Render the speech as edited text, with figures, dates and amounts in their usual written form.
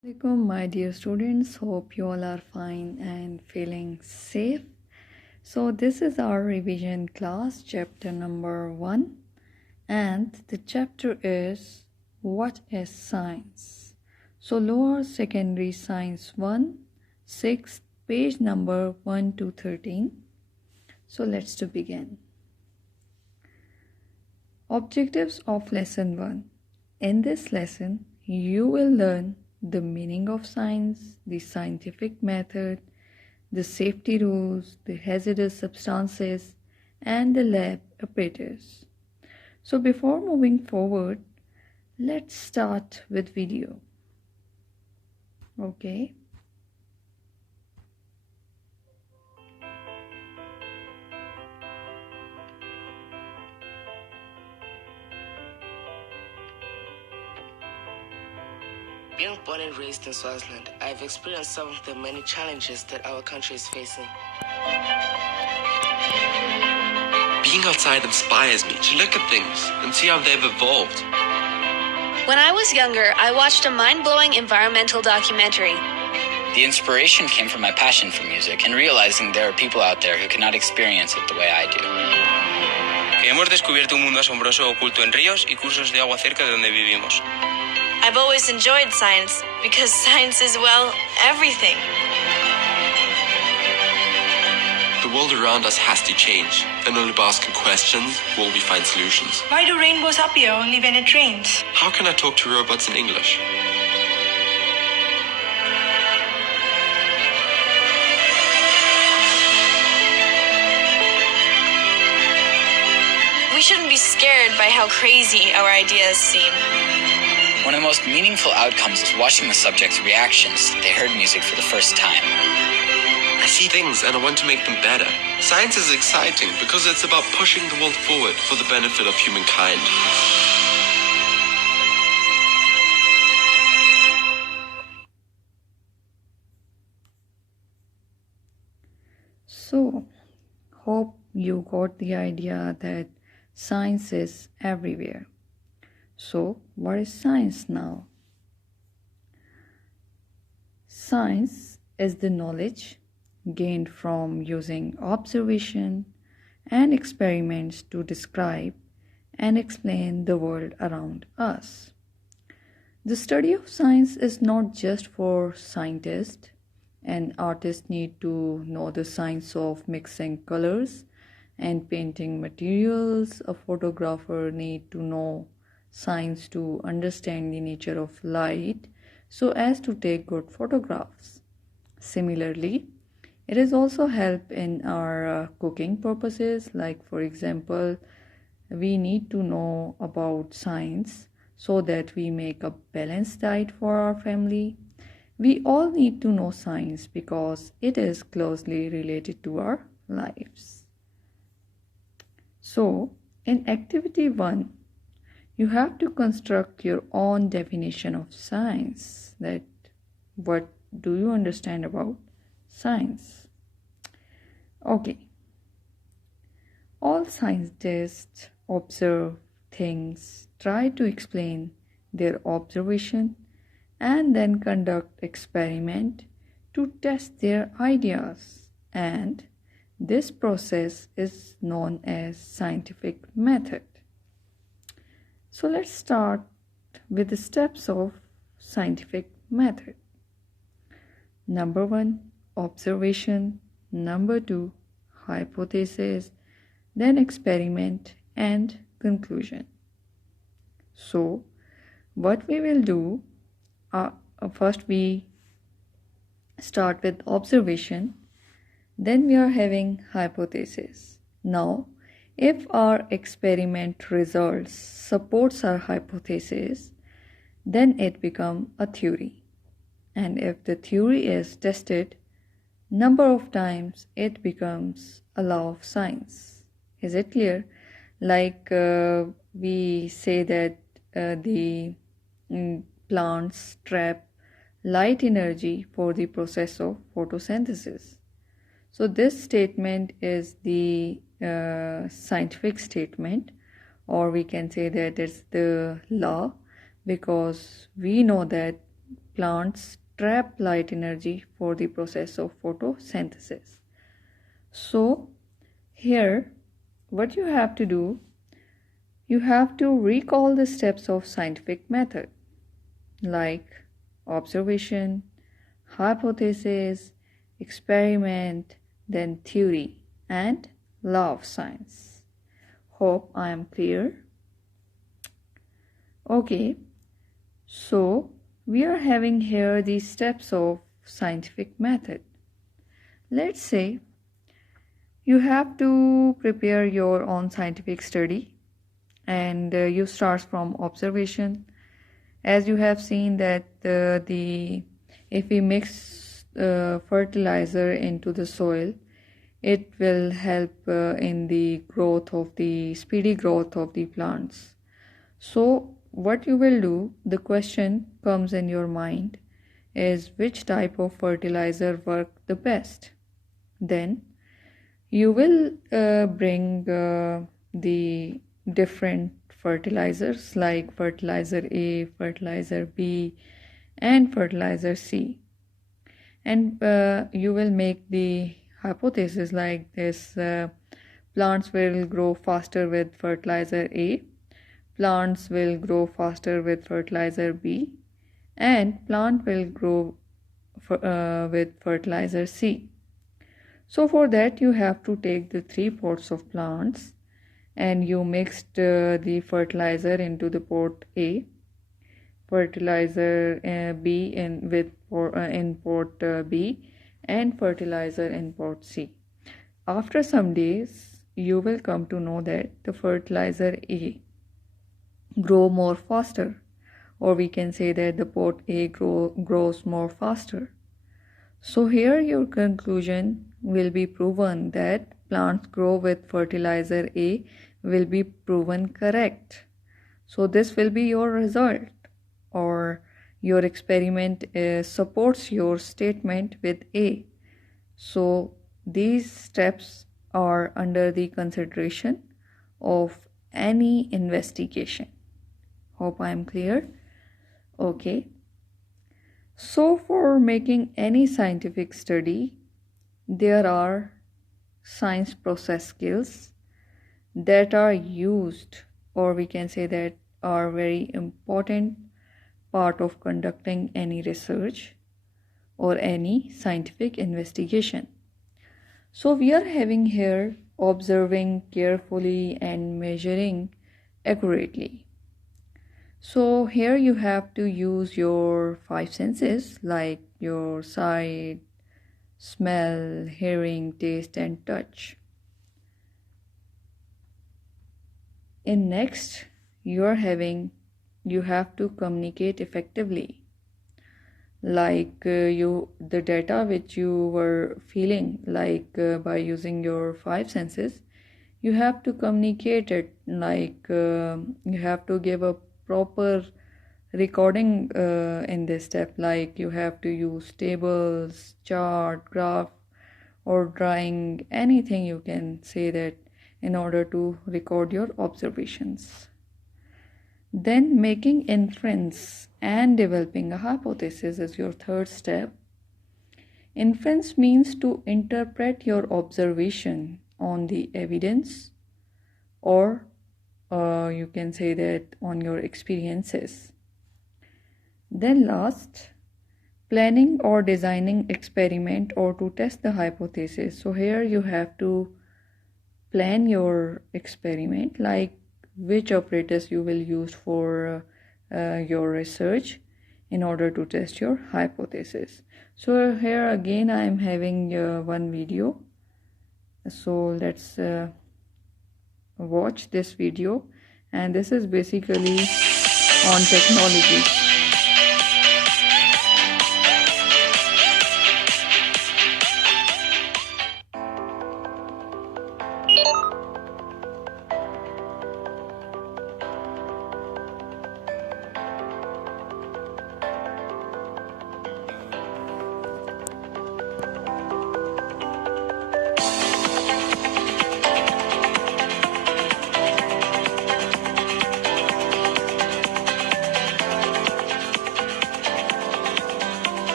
Assalamualaikum, my dear students. Hope you all are fine and feeling safe. So, this is our revision class, chapter number 1, and the chapter is What is Science? So, Lower Secondary Science 1, 6th, page number 1 to 13. So, let's to begin. Objectives of lesson 1. In this lesson, you will learn the meaning of science, the scientific method, the safety rules, the hazardous substances, and the lab apparatus. So before moving forward, let's start with video. Okay. Being born and raised in Swaziland, I've experienced some of the many challenges that our country is facing. Being outside inspires me to look at things and see how they've evolved. When I was younger, I watched a mind-blowing environmental documentary. The inspiration came from my passion for music and realizing there are people out there who cannot experience it the way I do. Hemos descubierto un mundo asombroso oculto en ríos y cursos de agua cerca de donde vivimos. I've always enjoyed science because science is, well, everything. The world around us has to change, and only by asking questions will we find solutions. Why do rainbows appear only when it rains? How can I talk to robots in English? We shouldn't be scared by how crazy our ideas seem. One of the most meaningful outcomes is watching the subject's reactions. They heard music for the first time. I see things and I want to make them better. Science is exciting because it's about pushing the world forward for the benefit of humankind. So, hope you got the idea that science is everywhere. So, what is science now? Science is the knowledge gained from using observation and experiments to describe and explain the world around us. The study of science is not just for scientists. An artist need to know the science of mixing colors and painting materials. A photographer need to know science to understand the nature of light so as to take good photographs. Similarly, it is also help in our cooking purposes, like for example, we need to know about science so that we make a balanced diet for our family. We all need to know science because it is closely related to our lives. So, in activity 1, you have to construct your own definition of science. That what do you understand about science? Okay. All scientists observe things, try to explain their observation, and then conduct experiment to test their ideas. And this process is known as scientific method. So let's start with the steps of scientific method. Number 1, observation. Number 2, hypothesis. Then experiment and conclusion. So what we will do, first we start with observation. Then we are having hypothesis. Now, if our experiment results supports our hypothesis, then it becomes a theory. And if the theory is tested, number of times it becomes a law of science. Is it clear? Like we say that the plants trap light energy for the process of photosynthesis. So this statement is the scientific statement, or we can say that it's the law, because we know that plants trap light energy for the process of photosynthesis. So here what you have to do, you have to recall the steps of scientific method like observation, hypothesis, experiment, then theory and law of science. Hope I am clear. Okay, so we are having here the steps of scientific method. Let's say you have to prepare your own scientific study and you start from observation. As you have seen that if we mix fertilizer into the soil, it will help in the speedy growth of the plants. So what you will do, the question comes in your mind is which type of fertilizer work the best. Then you will bring the different fertilizers like fertilizer A, fertilizer B and fertilizer C, and you will make the hypothesis like this: plants will grow faster with fertilizer A, plants will grow faster with fertilizer B, and plant will grow with fertilizer C. So for that you have to take the 3 pots of plants and you mixed the fertilizer into the pot A, fertilizer B in pot B, and fertilizer in pot C. After some days you will come to know that the fertilizer A grow more faster, or we can say that the pot A grows more faster. So here your conclusion will be proven that plants grow with fertilizer A will be proven correct. So this will be your result, or your experiment supports your statement with A. So these steps are under the consideration of any investigation. Hope I am clear. Okay. So for making any scientific study, there are science process skills that are used, or we can say that are very important part of conducting any research or any scientific investigation. So we are having here observing carefully and measuring accurately. So here you have to use your 5 senses like your sight, smell, hearing, taste and touch. In next, you have to communicate effectively, like the data which you were feeling, like by using your 5 senses, you have to communicate it, like you have to give a proper recording in this step, like you have to use tables, chart, graph or drawing, anything you can say that in order to record your observations. Then making inference and developing a hypothesis is your third step. Inference means to interpret your observation on the evidence, or you can say that on your experiences. Then last, planning or designing experiment or to test the hypothesis. So here you have to plan your experiment, like which apparatus you will use for your research in order to test your hypothesis. So here again I am having one video, so let's watch this video, and this is basically on technology.